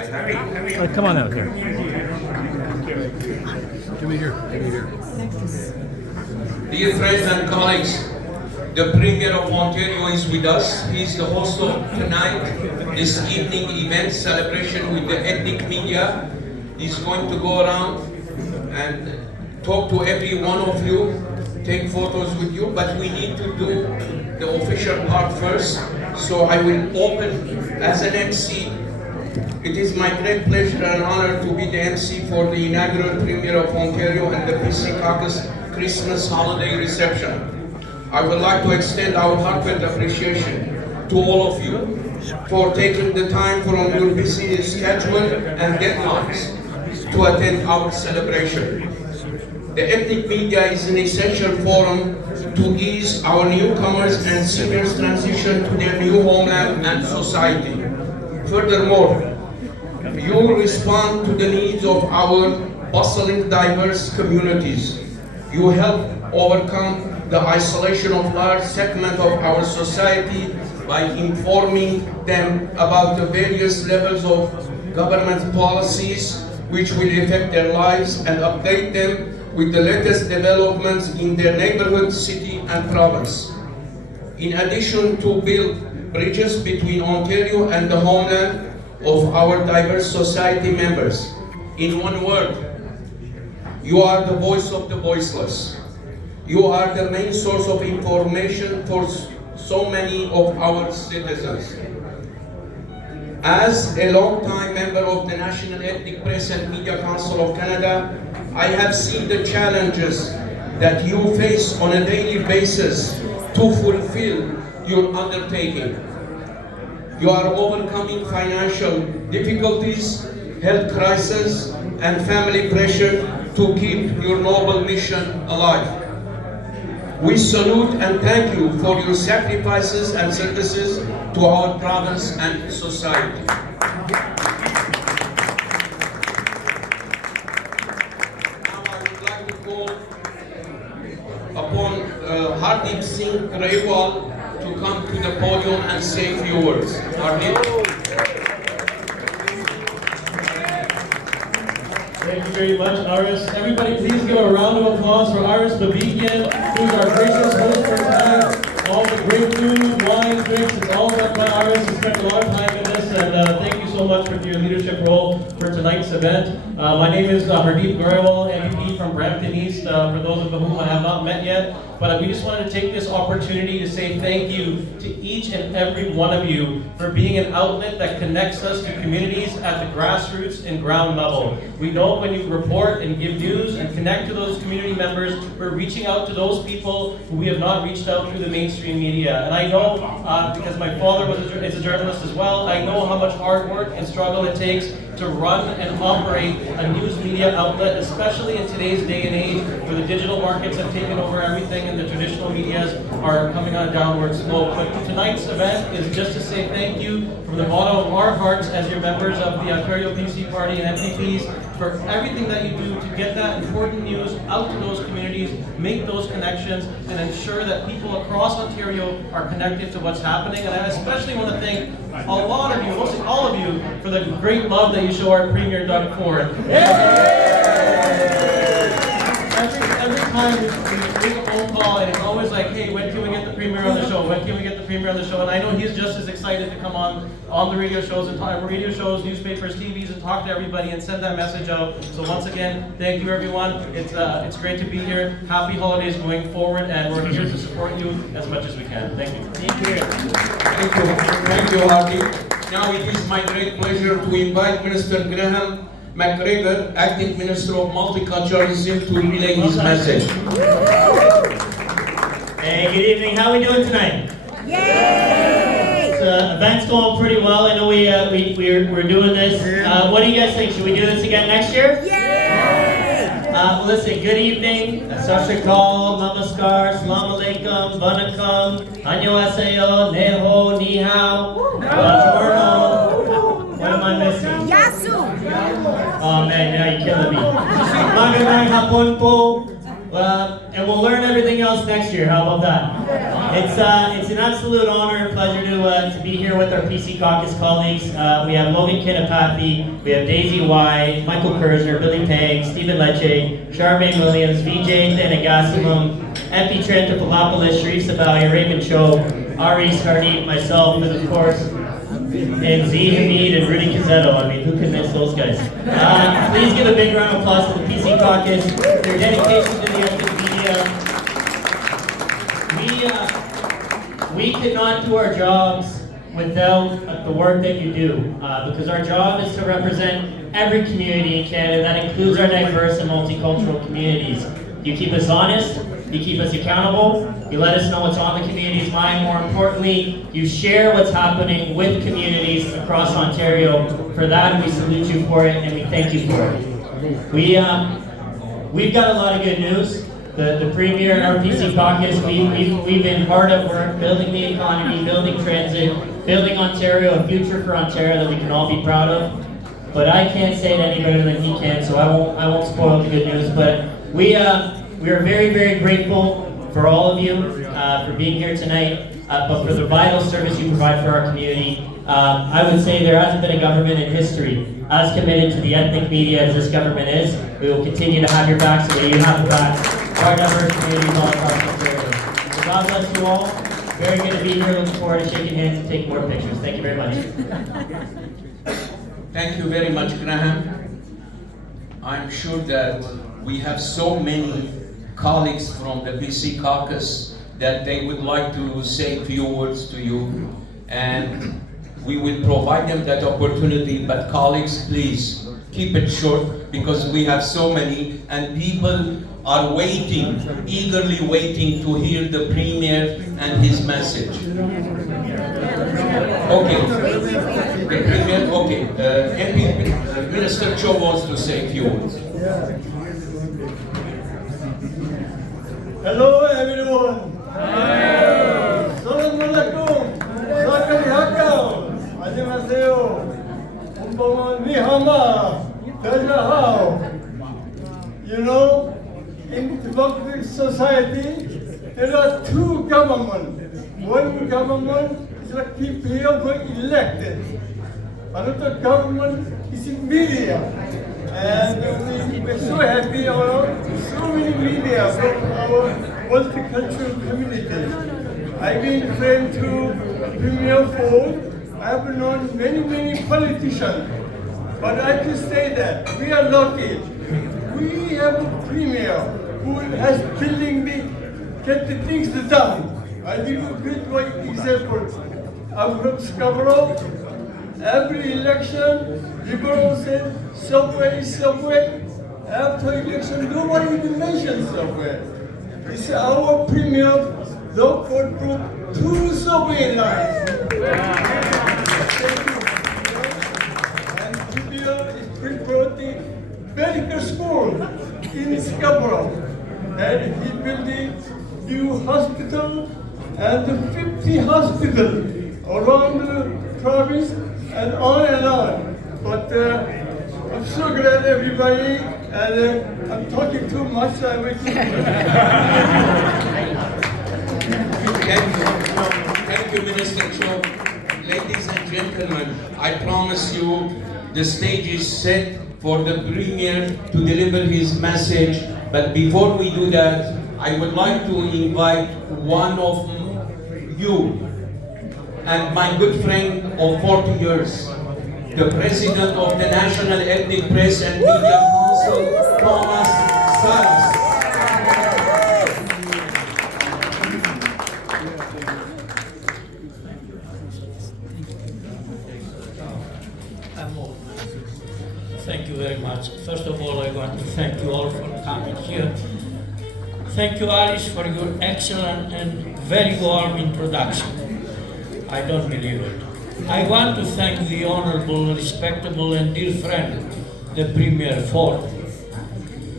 Come on out here. Give me here. Dear friends and colleagues, the Premier of Ontario is with us. He is the host of tonight, this evening event celebration with the ethnic media. He's going to go around and talk to every one of you, take photos with you, but we need to do the official part first. So I will open as an MC. It is my great pleasure and honor to be the MC for the inaugural Premier of Ontario and the PC Caucus Christmas holiday reception. I would like to extend our heartfelt appreciation to all of you for taking the time from your busy schedule and deadlines to attend our celebration. The ethnic media is an essential forum to ease our newcomers and seniors' transition to their new homeland and society. Furthermore, you respond to the needs of our bustling, diverse communities. You help overcome the isolation of large segments of our society by informing them about the various levels of government policies which will affect their lives and update them with the latest developments in their neighborhood, city, and province. In addition to build bridges between Ontario and the homeland of our diverse society members. In one word, you are the voice of the voiceless. You are the main source of information for so many of our citizens. As a long-time member of the National Ethnic Press and Media Council of Canada, I have seen the challenges that you face on a daily basis to fulfill your undertaking. You are overcoming financial difficulties, health crisis, and family pressure to keep your noble mission alive. We salute and thank you for your sacrifices and services to our province and society. Now I would like to call upon Hardeep Singh Grewal to come to the podium and say a few words. Hardeep. Thank you very much, Aris. Everybody, please give a round of applause for Aris Babikian, who's our gracious host for tonight. All the great food, wine, drinks, it's all done by Aris. He spent a lot of time in this, and thank you so much for your leadership role for tonight's event. My name is Hardeep Grewal, MEP from Brampton East, for those of whom I have not met yet. But we just wanted to take this opportunity to say thank you to each and every one of you for being an outlet that connects us to communities at the grassroots and ground level. We know when you report and give news and connect to those community members, we're reaching out to those people who we have not reached out through the mainstream media. And I know, because my father is a journalist as well, I know how much hard work and struggle it takes to run and operate a news media outlet, especially in today's day and age where the digital markets have taken over everything and the traditional medias are coming on a downward slope. But tonight's event is just to say thank you from the bottom of our hearts as your members of the Ontario PC Party and MPPs for everything that you do to get that important news out to those communities, make those connections, and ensure that people across Ontario are connected to what's happening. And I especially want to thank a lot of you, mostly all of you, for the great love that you show our Premier, Doug Ford. Every time we make a phone call, and it's always like, hey, when can we get the Premier on the show? When can we get the Premier on the show? And I know he's just as excited to come on the radio shows and talk, newspapers, TVs, and talk to everybody and send that message out. So once again, thank you everyone. It's great to be here. Happy holidays going forward, and we're here to support you as much as we can. Thank you. Thank you. Thank you, Hardeep. Now it is my great pleasure to invite Minister Graham McGregor, Acting Minister of Multiculturalism, to relay his message. Hey, good evening. How are we doing tonight? Yay! Event's going pretty well. I know we're doing this. What do you guys think? Should we do this again next year? Yay! Well, listen. Good evening. Sat Shri Akal, Namaskar, Salam Alaikum, Vanakkam, Annyeonghaseyo, Neho, Ni Hao, Buongiorno. What am I missing? Yasu! Oh man, now you're killing me. Magandang hapon po. And we'll learn everything else next year. How about that? It's an absolute honor and pleasure to be here with our PC Caucus colleagues. We have Logan Kinapathy, we have Daisy Y, Michael Kersner, Billy Pang, Stephen Lecce, Charmaine Williams, Vijay Thanagasimum, Epi Trentapalopoulos, Sharif Sabalia, Raymond Cho, Aris Hardeep, myself, and of course, and Z Hamid and Rudy Cazzetto. I mean, who could miss those guys? Please give a big round of applause to the PC Caucus, their dedication to the ethnic media. We cannot do our jobs without the work that you do, because our job is to represent every community in Canada. That includes our diverse and multicultural communities. You keep us honest, you keep us accountable, you let us know what's on the community's mind. More importantly, you share what's happening with communities across Ontario. For that, we salute you for it and we thank you for it. We've got a lot of good news. The Premier and our PC Caucus, we've been hard at work building the economy, building transit, building Ontario, a future for Ontario that we can all be proud of. But I can't say it any better than he can, so I won't spoil the good news. But we are very, very grateful for all of you for being here tonight, but for the vital service you provide for our community. I would say there hasn't been a government in history as committed to the ethnic media as this government is. We will continue to have your backs so that you have the backs of our diverse communities all across Ontario. So God bless you all. Very good to be here. Looking forward to shaking hands and taking more pictures. Thank you very much. Thank you very much, Graham. I'm sure that we have so many colleagues from the BC Caucus that they would like to say a few words to you, and we will provide them that opportunity. But colleagues, please keep it short, because we have so many and people are waiting, eagerly waiting to hear the Premier and his message. Okay, the Premier, okay, MP, Minister Cho wants to say a few words. Hello everyone. Assalamualaikum. Sakalihakam. Annyeonghaseyo. Konbanwa. Nihama. Dajahao. You know, in democratic society, there are two governments. One government is like people were elected. Another government is in media. And we're so happy about so many media from our multicultural community. I've been friend to Premier Ford. I've known many politicians. But I can say that we are lucky. We have a Premier who has get the things done. I'll give you a good example. I'm from Scarborough. Every election, people say subway. After election, nobody even mentions subway. It's our Premier local put 2 subway lines. And Premier is brought the medical school in Scarborough. And he built a new hospital and 50 hospitals around the province and on. But I'm so glad everybody, and I'm talking too much, so I will keep Thank you, Minister Cho. Ladies and gentlemen, I promise you the stage is set for the Premier to deliver his message. But before we do that, I would like to invite one of you and my good friend of 40 years, the President of the National Ethnic Press and Media Council, Thomas Saras. Thank you very much. First of all, I want to thank you all for coming here. Thank you, Alice, for your excellent and very warm introduction. I don't believe it. I want to thank the honorable, respectable, and dear friend, the Premier Ford,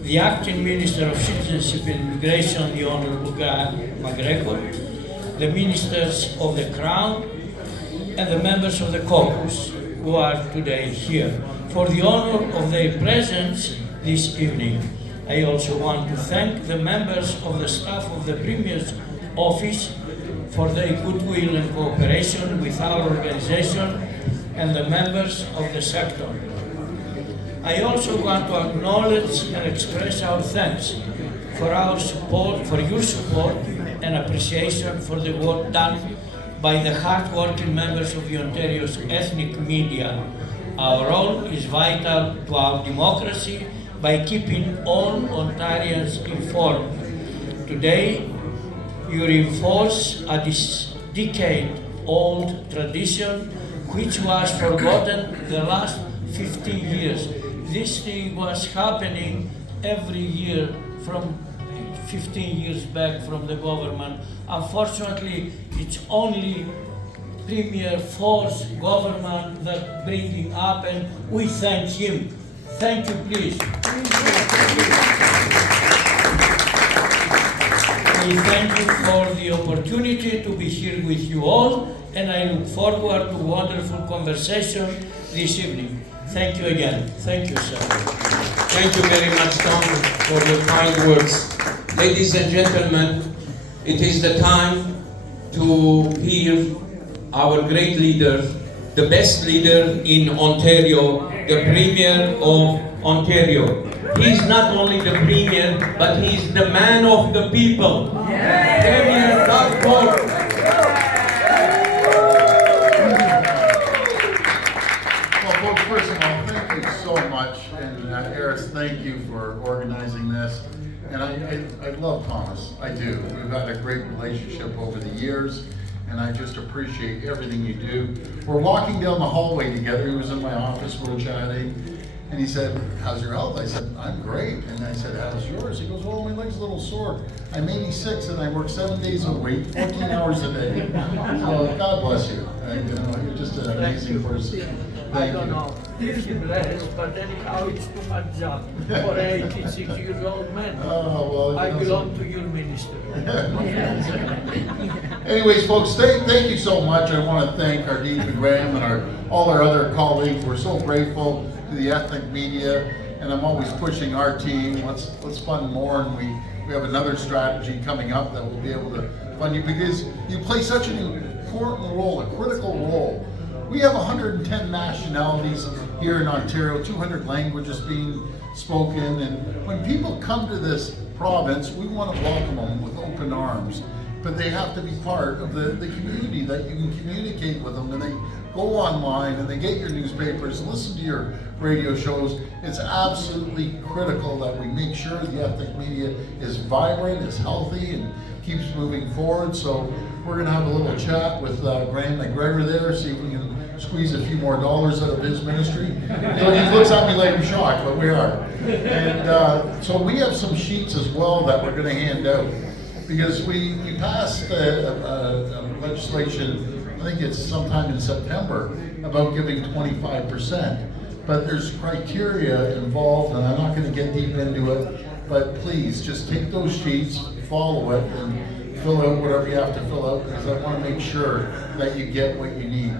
the Acting Minister of Citizenship and Immigration, the Honorable McGregor, the Ministers of the Crown, and the members of the Caucus who are today here, for the honor of their presence this evening. I also want to thank the members of the staff of the Premier's office for their goodwill and cooperation with our organization and the members of the sector. I also want to acknowledge and express our thanks for our support, for your support and appreciation for the work done by the hard-working members of the Ontario's ethnic media. Our role is vital to our democracy by keeping all Ontarians informed. Today, you reinforce a decade-old tradition which was forgotten the last 50 years. This thing was happening every year from 15 years back from the government. Unfortunately, it's only Premier Ford's government that bringing up, and we thank him. Thank you, please. I thank you for the opportunity to be here with you all, and I look forward to wonderful conversation this evening. Thank you again. Thank you, sir. Thank you very much, Tom, for your kind words. Ladies and gentlemen, it is the time to hear our great leader, the best leader in Ontario, the Premier of Ontario. He's not only the Premier, but he's the man of the people. Premier Caucus. Well, folks, first of all, thank you so much, and Eris, thank you for organizing this. And I love Thomas, I do. We've had a great relationship over the years, and I just appreciate everything you do. We're walking down the hallway together. He was in my office, we were chatting, and he said, "How's your health?" I said, "I'm great." And I said, "How's yours?" He goes, "Well, my leg's a little sore. I'm 86 and I work 7 days a week, 14 hours a day." So God bless you. And, you know, you're just an amazing person. Thank you. Know. If you bless, but anyhow, it's too much job for 86-year-old man. Oh, well, I you know, belong to your ministry. Anyways, folks, thank you so much. I want to thank our Dean Graham and all our other colleagues. We're so grateful to the ethnic media, and I'm always pushing our team. Let's fund more, and we have another strategy coming up that we'll be able to fund you because you play such an important role, a critical role. We have 110 nationalities here in Ontario, 200 languages being spoken, and when people come to this province, we want to welcome them with open arms. But they have to be part of the community, that you can communicate with them, and they go online and they get your newspapers and listen to your radio shows. It's absolutely critical that we make sure the ethnic media is vibrant, is healthy, and keeps moving forward. So we're going to have a little chat with Graham McGregor there, see if we can squeeze a few more dollars out of his ministry. You know, he looks at me like I'm shocked, but we are. And so we have some sheets as well that we're going to hand out, because we passed legislation, I think it's sometime in September, about giving 25%. But there's criteria involved, and I'm not going to get deep into it, but please just take those sheets, follow it, and fill out whatever you have to fill out, because I want to make sure that you get what you need.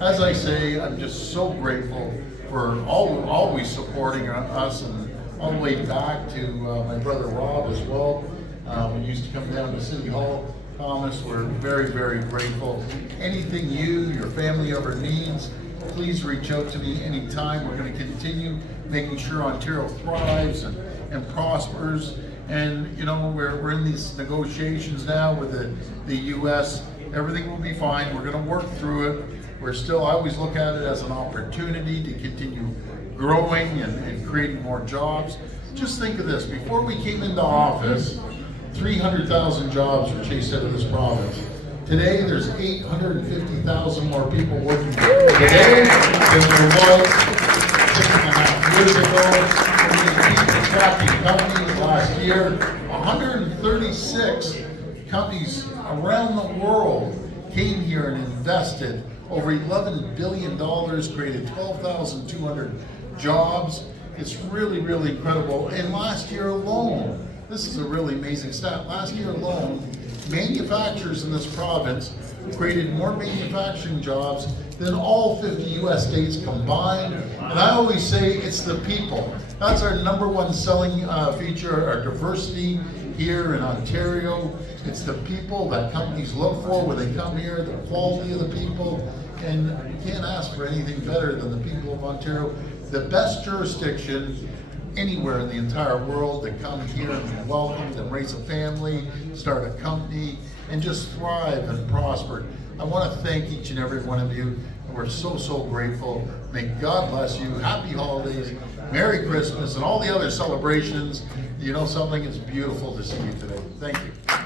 As I say, I'm just so grateful for always supporting us, and all the way back to my brother Rob as well. When he used to come down to City Hall, Thomas, we're very, very grateful. Anything you, your family ever needs, please reach out to me anytime. We're going to continue making sure Ontario thrives and prospers. And you know, we're in these negotiations now with the U.S. Everything will be fine. We're going to work through it. I always look at it as an opportunity to continue growing and creating more jobs. Just think of this, before we came into office, 300,000 jobs were chased out of this province. Today, there's 850,000 more people working today than there was 6.5 years ago. We keep attracting companies. Last year, 136 companies around the world came here and invested over $11 billion, created 12,200 jobs. It's really, really incredible. And last year alone, this is a really amazing stat. Last year alone, manufacturers in this province created more manufacturing jobs than all 50 US states combined. And I always say it's the people. That's our #1 selling feature, our diversity here in Ontario. It's the people that companies look for when they come here, the quality of the people, and you can't ask for anything better than the people of Ontario. The best jurisdiction anywhere in the entire world to come here and be welcomed and raise a family, start a company, and just thrive and prosper. I want to thank each and every one of you. We're so, so grateful. May God bless you. Happy holidays, Merry Christmas, and all the other celebrations. You know something? It's beautiful to see you today. Thank you.